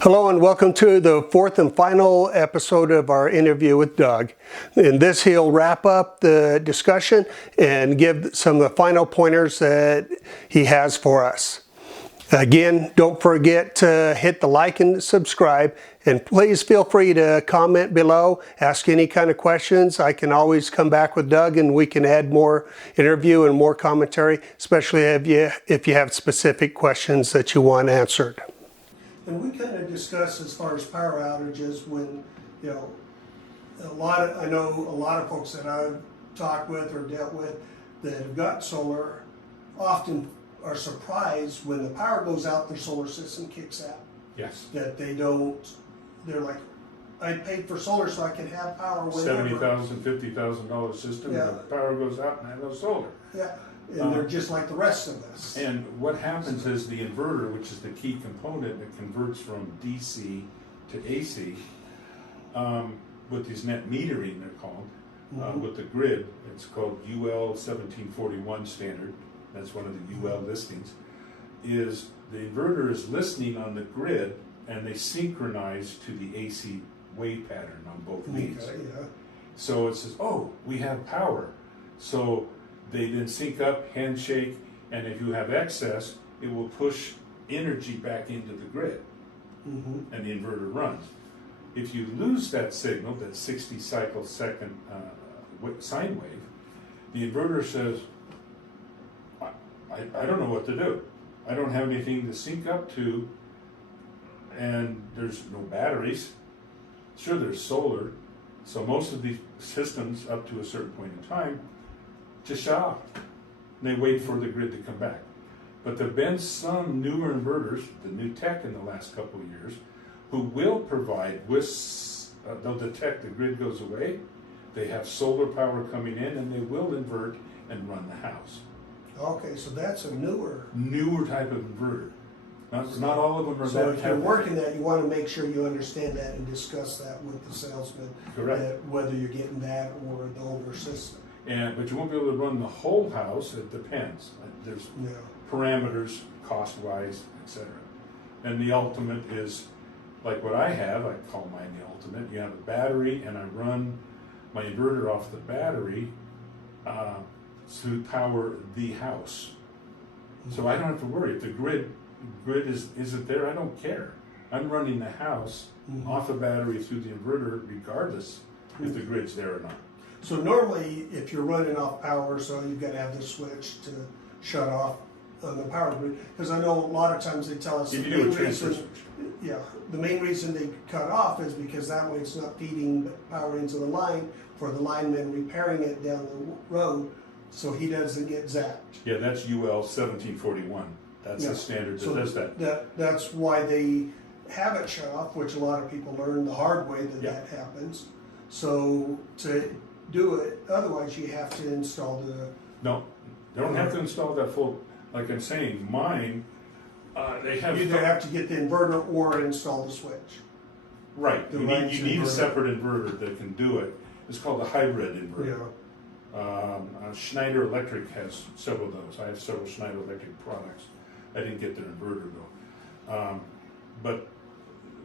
Hello and welcome to the fourth and final episode of our interview with Doug. In this, he'll wrap up the discussion and give some of the final pointers that he has for us. Again, don't forget to hit the like and subscribe, and please feel free to comment below, ask any kind of questions. I can always come back with Doug and we can add more interview and more commentary, especially if you have specific questions that you want answered. And we kind of discussed as far as power outages when, you know, I know a lot of folks that I've talked with or dealt with that have got solar often are surprised when the power goes out, their solar system kicks out. Yes. That they're like, I paid for solar so I can have power whenever. $70,000, $50,000 system, Yeah. and the power goes out and I have no solar. Yeah, and they're just like the rest of us. And what happens is the inverter, which is the key component that converts from DC to AC, with these net metering they're called, with the grid, it's called UL 1741 standard, that's one of the UL listings, is the inverter is listening on the grid and they synchronize to the AC wave pattern on both leads. Okay, yeah. So it says, oh, we have power. So they then sync up, handshake, and if you have excess, it will push energy back into the grid, and the inverter runs. If you lose that signal, that 60 cycle second sine wave, the inverter says, I don't know what to do. I don't have anything to sync up to, and there's no batteries. Sure, there's solar, so most of these systems up to a certain point in time just shut off. And they wait for the grid to come back. But there have been some newer inverters, the new tech in the last couple of years, who will provide they'll detect the grid goes away, they have solar power coming in, and they will invert and run the house. Okay, so that's a newer type of inverter. Not all of them are so that if you're type working that, you want to make sure you understand that and discuss that with the salesman. Correct. That whether you're getting that or the older system. But you won't be able to run the whole house. It depends. There's parameters, cost-wise, etc. And the ultimate is like what I have. I call mine the ultimate. You have a battery, and I run my inverter off the battery to power the house. So I don't have to worry if the grid isn't there. I don't care. I'm running the house off the battery through the inverter, regardless if the grid's there or not. So normally, if you're running off power, so you've got to have the switch to shut off on the power grid. Because I know a lot of times they tell us the main reason they cut off is because that way it's not feeding power into the line for the lineman repairing it down the road, so he doesn't get zapped. Yeah, that's UL 1741. That's the standard that does that. That's why they have it shut off, which a lot of people learn the hard way that happens. So to do it, otherwise you have to install the... No, they don't have to install that full, like I'm saying, mine, they have... You either have to get the inverter or install the switch. Right, you need a separate inverter that can do it. It's called a hybrid inverter. Schneider Electric has several of those. I have several Schneider Electric products. I didn't get their inverter though. But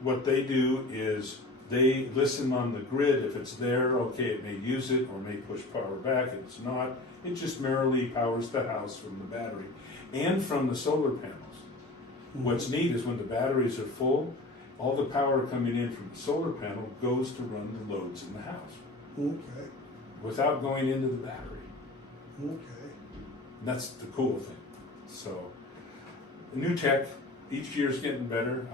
what they do is they listen on the grid. If it's there, okay, it may use it or may push power back. If it's not, it just merrily powers the house from the battery and from the solar panels. What's neat is when the batteries are full, all the power coming in from the solar panel goes to run the loads in the house. Okay. Without going into the battery. Okay. And that's the cool thing. So, the new tech, each year is getting better.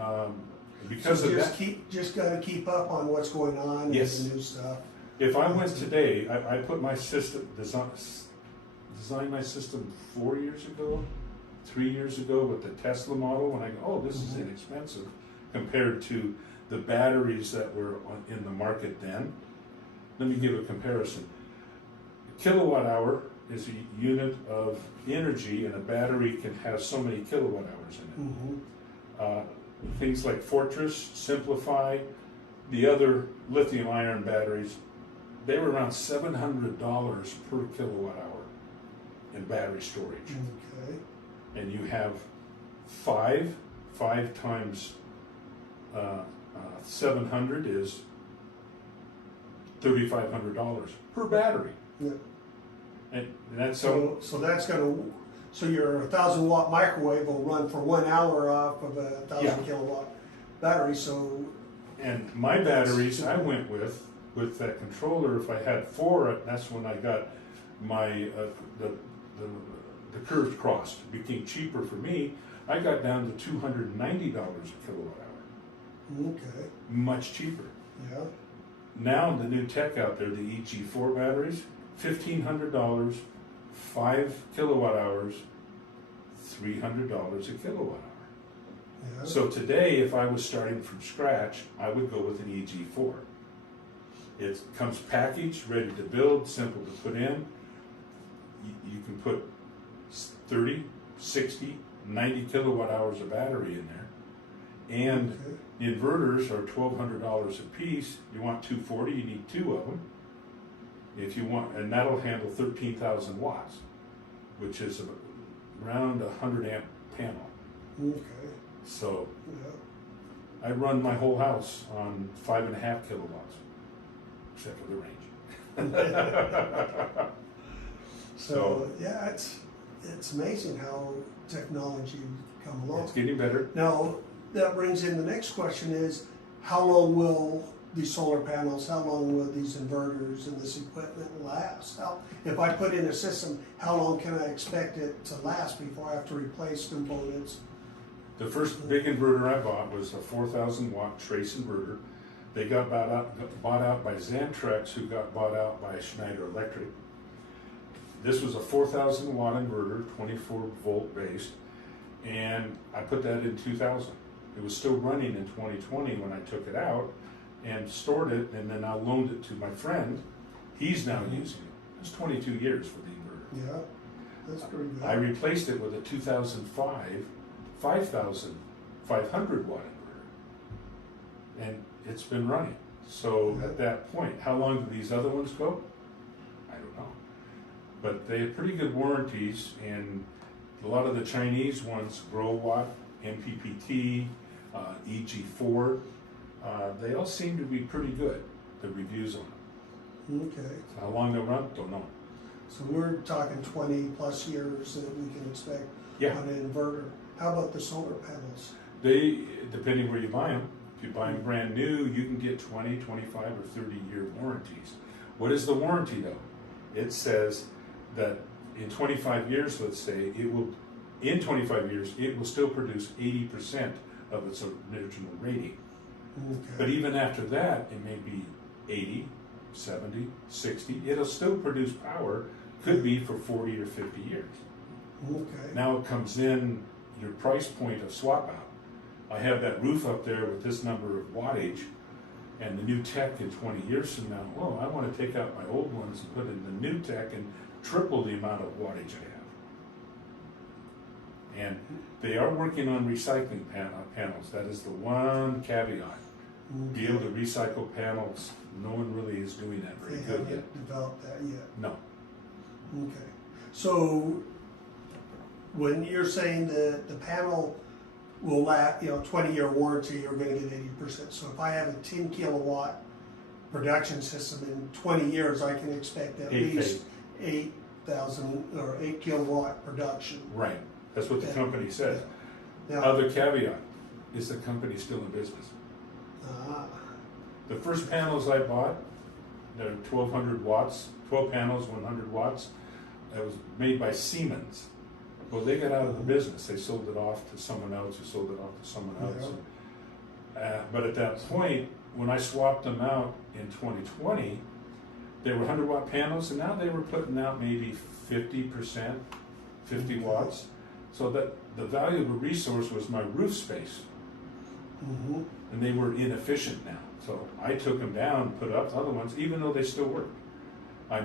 Because of that, just got to keep up on what's going on and the new stuff. If I went today, I put my system, designed my system 4 years ago, 3 years ago with the Tesla model, when I go, oh, this is inexpensive compared to the batteries that were in the market then. Let me give a comparison. A kilowatt hour is a unit of energy, and a battery can have so many kilowatt hours in it. Things like Fortress, Simplify, the other lithium ion batteries, they were around $700 per kilowatt hour in battery storage. Okay. And you have five times 700 is $3,500 per battery. Yeah. And that's So that's gonna, so your 1,000 watt microwave will run for 1 hour off of a 1,000 Yeah. kilowatt battery, so. and my batteries I went with that controller. If I had 4, that's when I got my the curves crossed. It became cheaper for me. I got down to $290 a kilowatt hour. Okay, Much cheaper. yeah, Now the new tech out there, the EG4 batteries, $1,500, 5 kilowatt hours, $300 a kilowatt hour. yeah. So today, if I was starting from scratch, I would go with an EG4. It comes packaged, ready to build, simple to put in. You can put 30, 60, 90 kilowatt hours of battery in there. And Okay. the inverters are $1,200 a piece. You want 240, you need 2 of them. If you want, and that'll handle 13,000 watts, which is around a 100 amp panel. Okay, So yeah. I run my whole house on 5.5 kilowatts, except for the range. So, yeah, it's amazing how technology come along. It's getting better. Now, that brings in the next question is, how long will these solar panels, how long will these inverters and this equipment last? If I put in a system, how long can I expect it to last before I have to replace components? The first big inverter I bought was a 4,000 watt trace inverter. They got bought out by Xantrex, who got bought out by Schneider Electric. This was a 4,000 watt inverter, 24 volt based, and I put that in 2000. It was still running in 2020 when I took it out and stored it, and then I loaned it to my friend. He's now using it. It's 22 years for the inverter. Yeah, that's pretty good. I replaced it with a 2005 5,500 watt inverter, and it's been running. So at that point, how long do these other ones go? I don't know, but they have pretty good warranties, and a lot of the Chinese ones, GrowWatt, MPPT, EG4, they all seem to be pretty good, the reviews on them. Okay, So how long they'll run, don't know. so we're talking 20 plus years that we can expect Yeah. on an inverter. How about the solar panels? They, depending where you buy them, if you buy them brand new, you can get 20, 25, or 30-year warranties. What is the warranty though? It says that in 25 years, let's say, in 25 years, it will still produce 80% of its original rating. But Okay, even after that, it may be 80, 70, 60. It'll still produce power, could be for 40 or 50 years. okay, Now it comes in your price point of swap out. I have that roof up there with this number of wattage, and the new tech in 20 years from now, I want to take out my old ones and put in the new tech and triple the amount of wattage I have. And they are working on recycling panels. That is the one caveat. Be able to recycle panels, no one really is doing that they very good yet. haven't developed that yet. No. Okay, so when you're saying that the panel will last, 20-year warranty, you're gonna get 80%. So if I have a 10 kilowatt production system in 20 years, I can expect at least 8,000 or 8 kilowatt production. Right. That's what the company says. Now, Other caveat, is the company still in business? The first panels I bought, they're 1,200 watts, 12 panels, 100 watts. That was made by Siemens. Well, they got out of the business. They sold it off to someone else, who sold it off to someone else. But at that point, when I swapped them out in 2020, they were 100 watt panels, and now they were putting out maybe 50%, 50 watts. So that the valuable resource was my roof space. Mhm. And they were inefficient now. So I took them down, put up other ones, even though they still work. I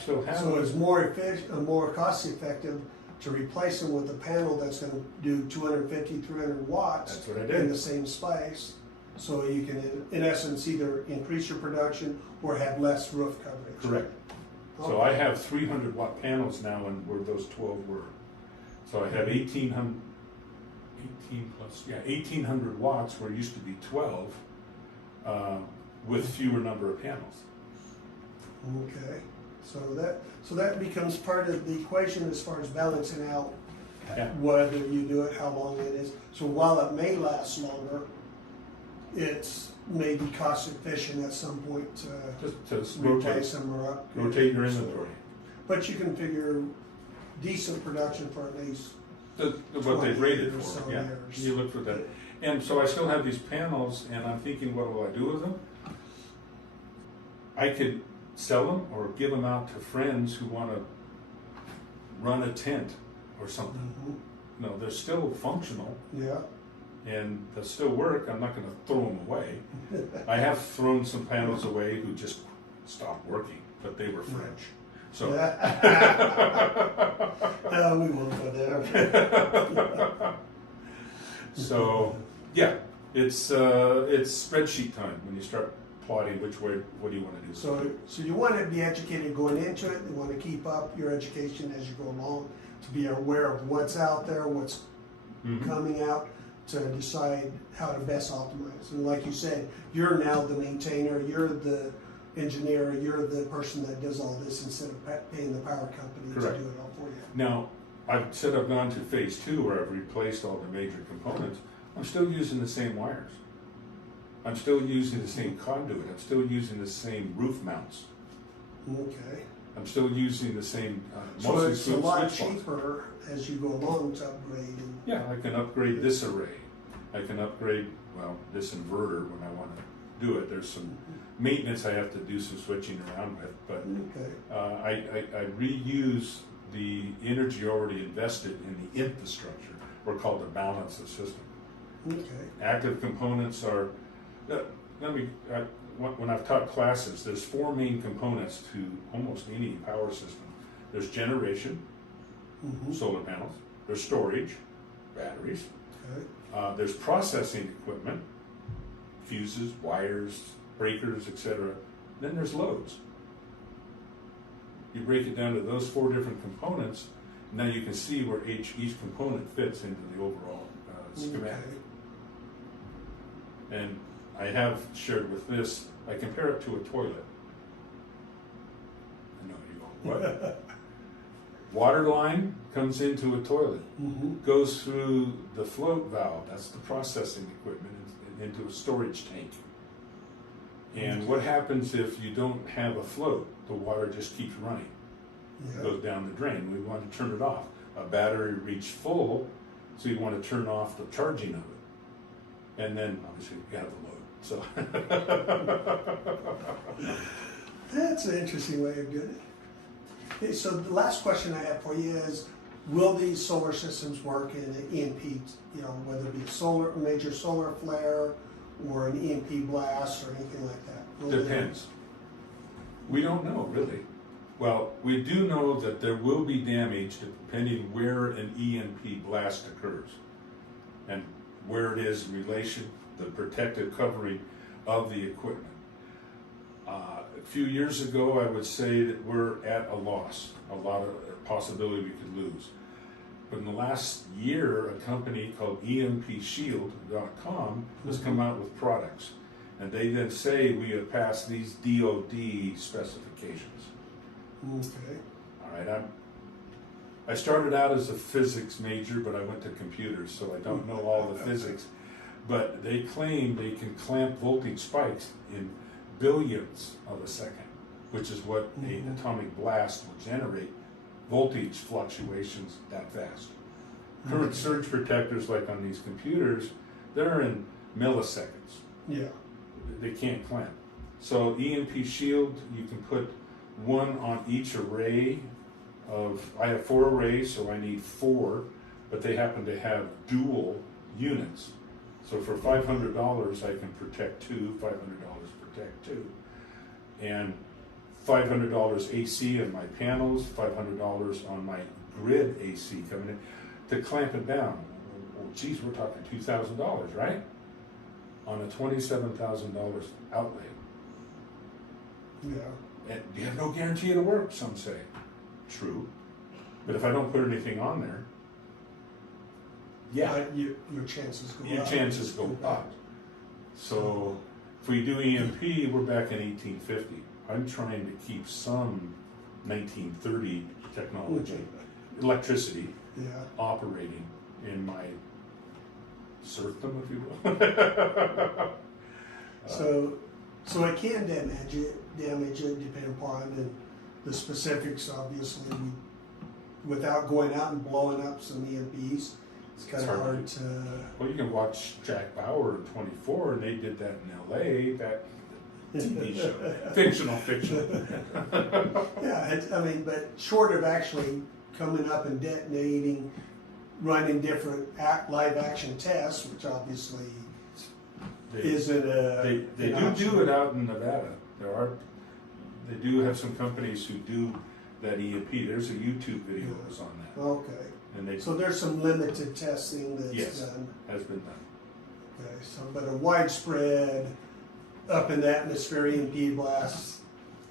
still have So them. it's more efficient, more cost effective to replace them with a panel that's gonna do 250, 300 watts That's what I in did. the same space. So you can, in essence, either increase your production or have less roof coverage. Correct. So I have 300 watt panels now, and where those 12 were. So I have 1,800, 18 plus, yeah, 1800 watts where it used to be 12, with fewer number of panels. Okay, so that becomes part of the equation as far as balancing out Yeah. whether you do it, how long it is. So while it may last longer, it's maybe cost efficient at some point to Just replace rotate, them or upgrade. rotate your inventory. But you can figure decent production for at least What they've 20 rated or for, so yeah. years. You look for that. And so I still have these panels, and I'm thinking, what will I do with them? I could sell them or give them out to friends who want to run a tent or something. Mhm. No, they're still functional Yeah. and they'll still work. I'm not going to throw them away. I have thrown some panels away who just stopped working, but they were French. So We won't go there. So, yeah, it's spreadsheet time when you start plotting which way, what do you want to do. So you want to be educated going into it. You want to keep up your education as you go along, to be aware of what's out there, what's Mhm. coming out, to decide how to best optimize. And like you said, you're now the maintainer, you're the engineer, you're the person that does all this instead of paying the power company Correct. to do it all for you. Now, I've said I've gone to phase 2 where I've replaced all the major components. I'm still using the same wires. I'm still using the same conduit. I'm still using the same roof mounts. Okay. I'm still using the same, So mostly it's a lot switch box. cheaper as you go along to upgrade. And Yeah, I can upgrade this array. I can upgrade, well, this inverter when I want to do it. There's some maintenance I have to do some switching around with, but okay. I reuse the energy already invested in the infrastructure. We're called to balance the system. Okay. Active components are, when I've taught classes, there's 4 main components to almost any power system. There's generation, Mm-hmm. solar panels. There's storage, batteries. Okay. There's processing equipment, fuses, wires, breakers, etc. Then there's loads. You break it down to those 4 different components. Now you can see where each component fits into the overall schematic. Okay. And I have shared with this, I compare it to a toilet. I know you go, what? Water line comes into a toilet, Mm-hmm. goes through the float valve, that's the processing equipment, into a storage tank. And what happens if you don't have a float? The water just keeps running. It Yeah. goes down the drain. We want to turn it off. A battery reached full, so you want to turn off the charging of it. And then obviously you have the load. So That's an interesting way of doing it. Okay, so the last question I have for you is, will these solar systems work in an EMP, whether it be a major solar flare or an EMP blast or anything like that? Will they- depends. We don't know really. Well, we do know that there will be damage depending where an EMP blast occurs and where it is in relation, the protective covering of the equipment. A few years ago, I would say that we're at a loss, a lot of possibility we could lose. But in the last year, a company called EMPShield.com has come out with products. And they then say we have passed these DoD specifications. Okay. All right, I started out as a physics major, but I went to computers, so I don't know all the physics. But they claim they can clamp voltage spikes in billions of a second, which is what an atomic blast will generate voltage fluctuations that fast. Current surge protectors, like on these computers, they're in milliseconds. Yeah. They can't clamp. So EMP Shield, you can put one on each array I have 4 arrays, so I need 4, but they happen to have dual units. So for $500, I can protect 2, $500 protect 2. And $500 AC on my panels, $500 on my grid AC coming in to clamp it down. Well, geez, we're talking $2,000, right? On a $27,000 outlay. Yeah. And you have no guarantee it'll work, some say. True. But if I don't put anything on there, Yeah, but your chances go your up. chances go up. So if we do EMP, we're back in 1850. I'm trying to keep some 1930 technology, electricity, Yeah. operating in my serfdom, if you will. So it can damage it, depending upon the specifics, obviously. Without going out and blowing up some EMPs, it's kind of hard to... Well, you can watch Jack Bauer in 24, and they did that in LA, that TV show. Fictional. Yeah, I mean, but short of actually coming up and detonating, running different live action tests, which obviously isn't a... They do it out in Nevada. They do have some companies who do that EMP. There's a YouTube video that's on that. Okay. So there's some limited testing that's done. Has been done. Okay, but a widespread up in the atmosphere EMP blast,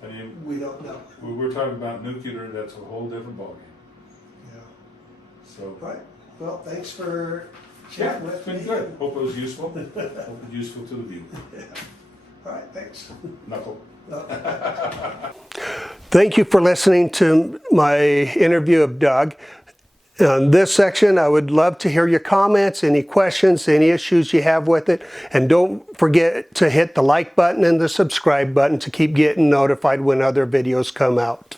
I mean, we don't know. we're talking about nuclear. That's a whole different ballgame. Yeah. So. Right. Well, thanks for chatting with it's me. been good. Hope it was useful. Hope it was useful to the viewer. Yeah. All right. Thanks. Knuckle. Thank you for listening to my interview of Doug. On this section, I would love to hear your comments, any questions, any issues you have with it. And don't forget to hit the like button and the subscribe button to keep getting notified when other videos come out.